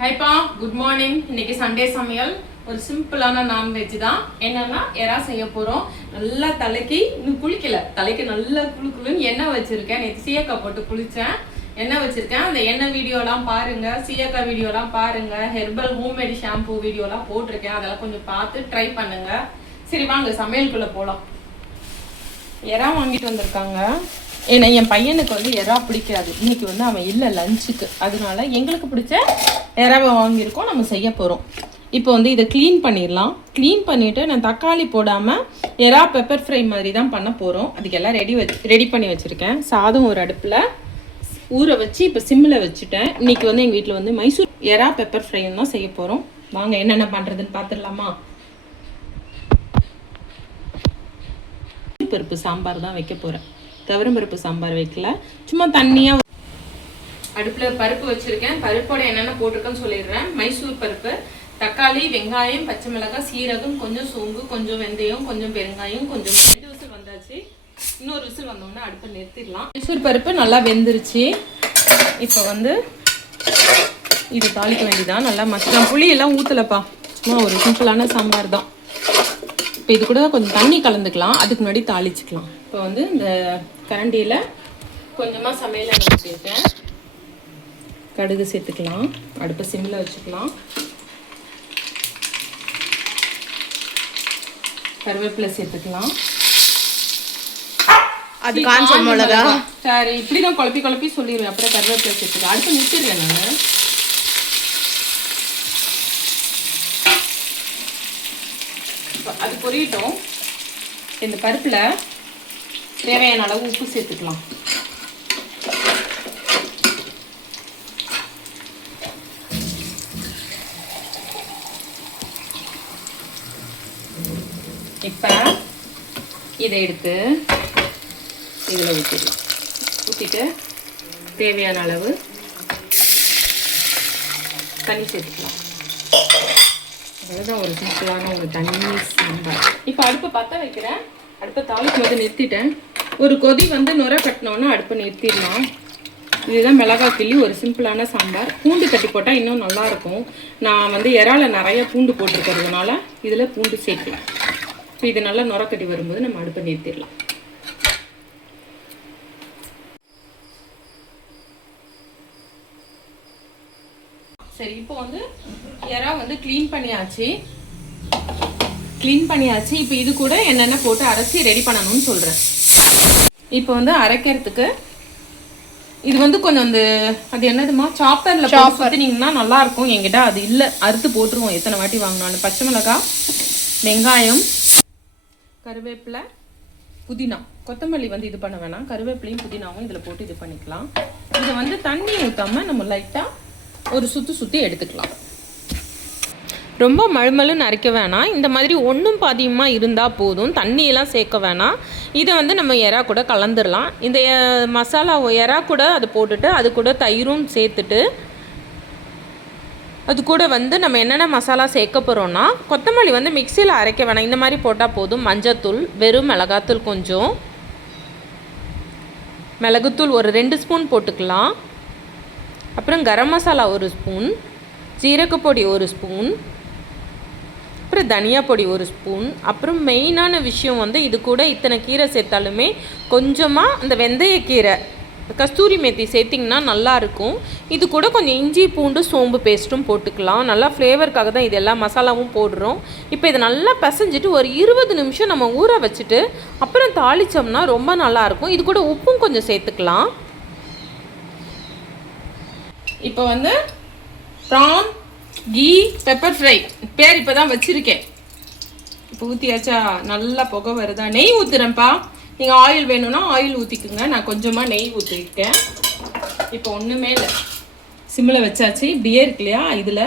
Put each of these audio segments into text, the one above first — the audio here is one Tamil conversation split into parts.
ஹைப்பா, குட் மார்னிங். இன்னைக்கு சண்டே சமையல் ஒரு சிம்பிளான நான்வெஜ் தான். என்னன்னா எறா செய்ய போறோம். நல்லா தலைக்கு இன்னும் குளிக்கல, தலைக்கு நல்லா குளுக்குன்னு எண்ணெய் வச்சிருக்கேன். நேற்று சீயக்காய் போட்டு குளிச்சேன், எண்ணெய் வச்சிருக்கேன். அந்த எண்ணெய் வீடியோலாம் பாருங்க, சீயக்காய் வீடியோலாம் பாருங்க, ஹெர்பல் ஹோம்மேட் ஷாம்பு வீடியோலாம் போட்டிருக்கேன். அதெல்லாம் கொஞ்சம் பார்த்து ட்ரை பண்ணுங்க. சரி வாங்க சமையலுக்குள்ள போகலாம். எறா வாங்கிட்டு வந்திருக்காங்க. ஏன்னா என் பையனுக்கு வந்து எறா பிடிக்காது. இன்னைக்கு வந்து அவன் இல்லை லஞ்சுக்கு, அதனால எங்களுக்கு பிடிச்ச எறாவை வாங்கியிருக்கோம். நம்ம செய்ய போகிறோம். இப்போ வந்து இதை க்ளீன் பண்ணிடலாம். க்ளீன் பண்ணிவிட்டு நான் தக்காளி போடாமல் எறா பெப்பர் ஃப்ரை மாதிரி தான் பண்ண போகிறோம். அதுக்கெல்லாம் ரெடி பண்ணி வச்சுருக்கேன். சாதம் ஒரு அடுப்பில் ஊற வச்சு இப்போ சிம்மில் வச்சுட்டேன். இன்றைக்கி வந்து எங்கள் வீட்டில் வந்து மைசூர் எறா பெப்பர் ஃப்ரைன்னு தான் செய்ய போகிறோம். வாங்க என்னென்ன பண்ணுறதுன்னு பார்த்துடலாமா. பருப்பு சாம்பார் தான் வைக்க போகிறேன். துவரம் பருப்பு சாம்பார் வைக்கல, சும்மா தண்ணியாக அடுப்பில் பருப்பு வச்சுருக்கேன். பருப்போட என்னென்ன போட்டிருக்கேன்னு சொல்லிடுறேன். மைசூர் பருப்பு, தக்காளி, வெங்காயம், பச்சை மிளகாய், சீரகம், கொஞ்சம் சோம்பு, கொஞ்சம் வெந்தயம், கொஞ்சம் பெருங்காயம், கொஞ்சம் 2 விசில் வந்தாச்சு. இன்னொரு விசில் வந்தோம்னா அடுப்பை நிறுத்திடலாம். மைசூர் பருப்பு நல்லா வெந்துருச்சு. இப்போ வந்து இது தாளிக்க வேண்டியதான். நல்லா மசாலா புளி எல்லாம் ஊற்றலப்பா, சும்மா ஒரு சிம்பிளான சாம்பார் தான். இப்போ இது கூட கொஞ்சம் தண்ணி கலந்துக்கலாம், அதுக்கு முன்னாடி தாளிச்சுக்கலாம். இப்போ வந்து இந்த கரண்டியில் கொஞ்சமாக சமையல் எண்ணெய் ஊற்றிருக்கேன். கடுகு சேர்த்துக்கலாம். அடுப்பை சிம்மில் வச்சுக்கலாம். கருவேப்பிலை சேர்த்துக்கலாம். அது காஞ்ச மிளகா. சரி, இப்படி தான் குழப்பி சொல்லிடுவேன். அப்புறம் கருவேப்பிலை சேர்த்துக்கலாம். அடுப்பை நிறுத்திடுறேன் நான். அது பொரியட்டும். இந்த பருப்பில் தேவையான அளவு உப்பு சேர்த்துக்கலாம். இப்போ இதை எடுத்து இதில் ஊற்றிடலாம். ஊற்றிட்டு தேவையான அளவு தண்ணி சேர்த்துக்கலாம். அதுதான் ஒரு சிம்பிளான ஒரு தண்ணி சாம்பார். இப்போ அடுப்பை பற்ற வைக்கிறேன். அடுப்பை தாளிக்கும் போது நிறுத்திட்டேன். ஒரு கொதி வந்து நுரை கட்டினோன்னா அடுப்பை நிறுத்திடலாம். இதுதான் மிளகாய் கிள்ளி ஒரு சிம்பிளான சாம்பார். பூண்டு கட்டி போட்டால் இன்னும் நல்லாயிருக்கும். நான் வந்து இறால நிறைய பூண்டு போட்டிருக்கிறதுனால இதில் பூண்டு சேர்க்கலாம். இப்போ இது நல்லா நுரை கட்டி வரும்போது நம்ம அடுப்பை நிறுத்திடலாம். சரி, இப்போ வந்து எறா வந்து க்ளீன் பண்ணியாச்சு. இப்போ இது கூட என்னென்ன போட்டு அரைச்சி ரெடி பண்ணணும்னு சொல்கிறேன். இப்போ வந்து அரைக்கிறதுக்கு இது வந்து கொஞ்சம் அந்த அது என்னதுமா சாப்பரில் சுற்றினீங்கன்னா நல்லாயிருக்கும். என்கிட்ட அது இல்லை, அறுத்து போட்டுருவோம் எத்தனை வாட்டி வாங்கினாலும். பச்சை மிளகாய், வெங்காயம், கருவேப்பிலை, புதினா, கொத்தமல்லி வந்து இது பண்ண வேணாம். கருவேப்பிலையும் புதினாவும் இதில் போட்டு இது பண்ணிக்கலாம். இதை வந்து தண்ணி ஊற்றாமல் நம்ம லைட்டாக ஒரு சுற்றி எடுத்துக்கலாம். ரொம்ப மழுமலுன்னு அரைக்க வேணாம். இந்த மாதிரி ஒன்றும் பாதியமாக இருந்தால் போதும், தண்ணியெல்லாம் சேர்க்க வேணாம். இதை வந்து நம்ம எறா கூட கலந்துடலாம். இந்த மசாலா எறா கூட அதை போட்டுட்டு அது கூட தயிரும் சேர்த்துட்டு அது கூட வந்து நம்ம என்னென்ன மசாலா சேர்க்க போகிறோன்னா, கொத்தமல்லி வந்து மிக்சியில் அரைக்க வேணாம், இந்த மாதிரி போட்டால் போதும். மஞ்சத்தூள், வெறும் மிளகாத்தூள் கொஞ்சம், மிளகுத்தூள் ஒரு 2 ஸ்பூன் போட்டுக்கலாம். அப்புறம் கரம் மசாலா 1 ஸ்பூன், ஜீரகப்பொடி 1 ஸ்பூன், அப்புறம் தனியா பொடி 1 ஸ்பூன். அப்புறம் மெயினான விஷயம் வந்து இது கூட இத்தனை கீரை சேர்த்தாலுமே கொஞ்சமாக அந்த வெந்தயக்கீரை, கஸ்தூரி மேத்தி சேர்த்திங்கன்னா நல்லாயிருக்கும். இது கூட கொஞ்சம் இஞ்சி பூண்டு சோம்பு பேஸ்ட்டும் போட்டுக்கலாம். நல்லா ஃப்ளேவருக்காக தான் இது எல்லா மசாலாவும் போடுறோம். இப்போ இதை நல்லா பிசைஞ்சிட்டு ஒரு 20 நிமிஷம் நம்ம ஊற வச்சுட்டு அப்புறம் தாளித்தோம்னா ரொம்ப நல்லாயிருக்கும். இது கூட உப்பும் கொஞ்சம் சேர்த்துக்கலாம். இப்போ வந்து ப்ரான் கீ பெப்பர் ஃப்ரை பேர் இப்போ தான் வச்சுருக்கேன். இப்போ ஊற்றியாச்சா, நல்லா புகை வருதா. நெய் ஊற்றுறேன்ப்பா. நீங்கள் ஆயில் வேணும்னா ஆயில் ஊற்றிக்குங்க. நான் கொஞ்சமாக நெய் ஊற்றிக்கிட்டேன். இப்போ ஒன்றுமே இல்லை, சிம்மில் வச்சாச்சு. இப்படியே இருக்கு இல்லையா, இதில்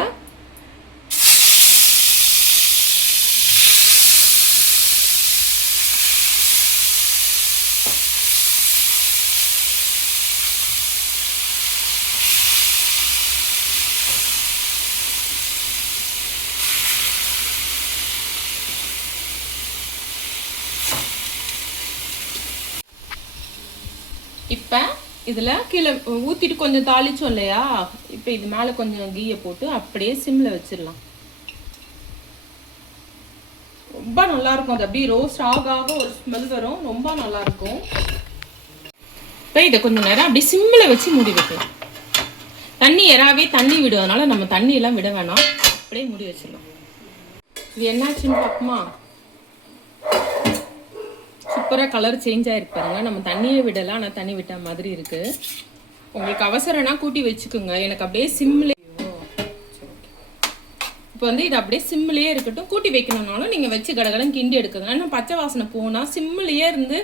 இப்போ இதில் கீழே ஊற்றிட்டு கொஞ்சம் தாளிச்சோம் இல்லையா, இப்போ இது மேலே கொஞ்சம் கீயை போட்டு அப்படியே சிம்மில் வச்சிடலாம். ரொம்ப நல்லாயிருக்கும். அது அப்படியே ரோஸ்ட் ஆக ஒரு ஸ்மெல் வரும், ரொம்ப நல்லாயிருக்கும். இப்போ இதை கொஞ்சம் நேரம் அப்படியே சிம்மில் வச்சு மூடி வைக்கலாம். தண்ணி எறாவே தண்ணி விடுவதனால நம்ம தண்ணியெல்லாம் விட வேணாம், அப்படியே மூடி வச்சிடலாம். இது என்னாச்சுன்னு பார்க்குமா, சூப்பராக கலர் சேஞ்ச் ஆகிருப்பாருங்க. நம்ம தண்ணியை விடலாம், ஆனால் தண்ணி விட்ட மாதிரி இருக்குது. உங்களுக்கு அவசரம்னா கூட்டி வச்சுக்கோங்க. எனக்கு அப்படியே சிம்மிலே, இப்போ வந்து இது அப்படியே சிம்மிலேயே இருக்கட்டும். கூட்டி வைக்கணும்னாலும் நீங்கள் வச்சு கடகடன் கிண்டி எடுக்குங்க. ஏன்னா பச்சை வாசனை போனால் சிம்மிலேயே இருந்து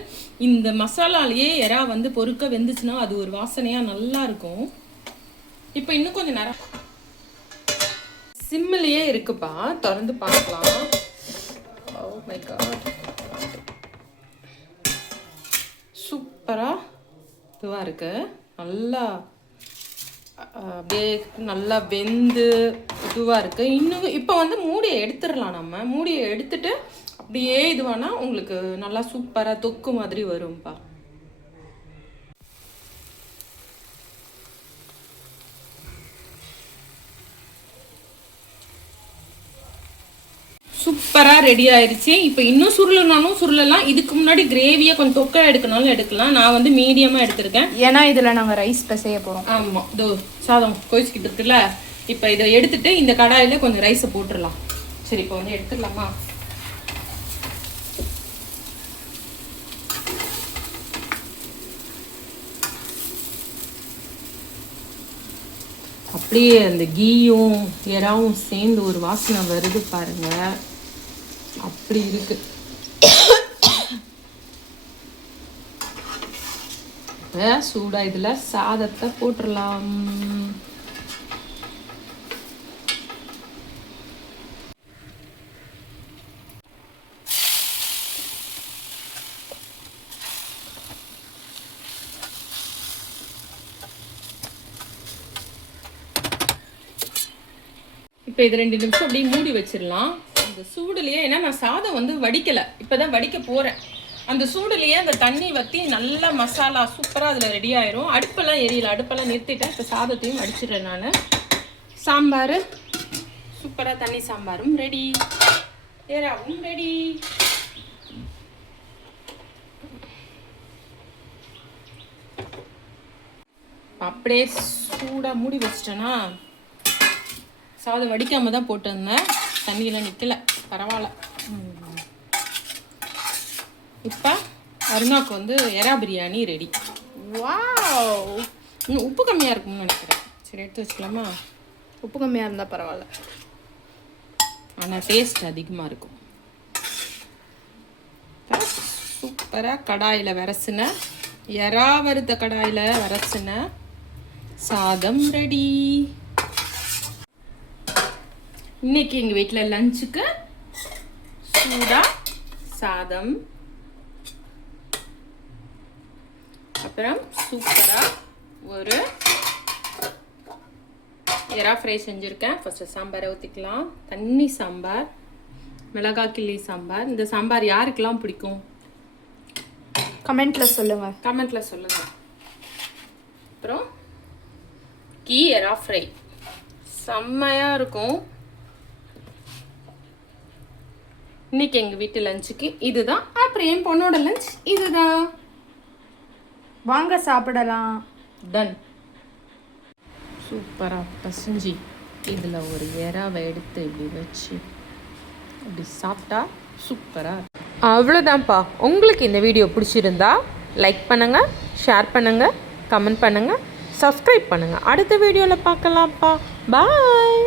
இந்த மசாலாலேயே எறா வந்து பொறுக்க வெந்துச்சுன்னா அது ஒரு வாசனையாக நல்லா இருக்கும். இப்போ இன்னும் கொஞ்சம் நேரம் சிம்மிலேயே இருக்குப்பா, திறந்து பார்க்கலாம். ஓ மை காட், சூப்பராக இதுவாக இருக்கு. நல்லா அப்படியே நல்லா வெந்து இதுவாக இருக்குது. இன்னும் இப்போ வந்து மூடியை எடுத்துடலாம். நம்ம மூடியை எடுத்துட்டு அப்படியே இதுவானா உங்களுக்கு நல்லா சூப்பராக தொக்கு மாதிரி வரும்பா. சூப்பராக ரெடி ஆயிடுச்சு. இப்போ இன்னும் சுருளனாலும் சுருளலாம். இதுக்கு முன்னாடி கிரேவியை கொஞ்சம் தொக்கா எடுக்கனாலும் எடுக்கலாம். நான் வந்து மீடியமாக எடுத்திருக்கேன், ஏன்னா இதில் நாங்கள் ரைஸ் செய்ய போகிறோம். ஆமாம், இதோ சாதம் கொதிச்சுக்கிட்டு இருக்குல்ல. இப்போ இதை எடுத்துட்டு இந்த கடாயில் கொஞ்சம் ரைஸை போட்டுடலாம். சரி, இப்போ வந்து எடுத்துடலாமா? அப்படியே அந்த கீயும் எறாவும் சேர்ந்து ஒரு வாசனை வருது பாருங்க, அப்படி இருக்கு. சூடா இதுல சாதத்தை போட்டுடலாம். இப்போ இது 2 நிமிஷம் அப்படியே மூடி வச்சிடலாம். அந்த சூடுலேயே, ஏன்னா நான் சாதம் வந்து வடிக்கலை, இப்போ தான் வடிக்க போகிறேன். அந்த சூடுலேயே அந்த தண்ணி வற்றி நல்லா மசாலா சூப்பராக அதில் ரெடி ஆயிரும். அடுப்பெல்லாம் எரியல, அடுப்பெல்லாம் நிறுத்திட்டேன். இப்போ சாதத்தையும் வடிச்சிடுறேன் நான். சாம்பார் சூப்பராக, தண்ணி சாம்பாரும் ரெடி, எறாவும் ரெடி. அப்படியே சூடாக மூடி வச்சிட்டேன்னா, சாதம் வடிக்காமல் தான் போட்டிருந்தேன், தண்ணியெல்லாம் நிற்கலை, பரவாயில்ல. இப்போ அருணாக்கு வந்து எறா பிரியாணி ரெடி. வாவ், இன்னும் உப்பு கம்மியாக இருக்கும்னு நினைக்கிறேன். சரி, எடுத்து வச்சுக்கலாமா? உப்பு கம்மியாக இருந்தால் பரவாயில்ல, ஆனால் டேஸ்ட் அதிகமாக இருக்கும். சூப்பராக கடாயில் விரசின எறா வறுத்த கடாயில் விரசின சாதம் ரெடி. இன்னைக்கு எங்கள் வீட்டில் லஞ்சுக்கு சூடா சாதம், அப்புறம் சூப்பராக ஒரு எறா ஃப்ரை செஞ்சுருக்கேன். ஃபஸ்ட்டு சாம்பாரை ஊற்றிக்கலாம். தண்ணி சாம்பார், மிளகாய் கிள்ளி சாம்பார். இந்த சாம்பார் யாருக்கெல்லாம் பிடிக்கும் கமெண்ட்டில் சொல்லுங்கள். அப்புறம் கீ எறா ஃப்ரை செம்மையாக இருக்கும். இன்னைக்கு எங்கள் வீட்டு லஞ்சுக்கு இதுதான். அப்புறம் என் பொண்ணோட லஞ்ச் இதுதான். வாங்க சாப்பிடலாம். டன். சூப்பராக பசஞ்சி இதில் ஒரு எறாவை எடுத்து இப்படி வச்சு இப்படி சாப்பிட்டா சூப்பராக. அவ்வளோதான்ப்பா. உங்களுக்கு இந்த வீடியோ பிடிச்சிருந்தா லைக் பண்ணுங்கள், ஷேர் பண்ணுங்கள், கமெண்ட் பண்ணுங்கள், சப்ஸ்கிரைப் பண்ணுங்கள். அடுத்த வீடியோவில் பார்க்கலாம்ப்பா. பாய்.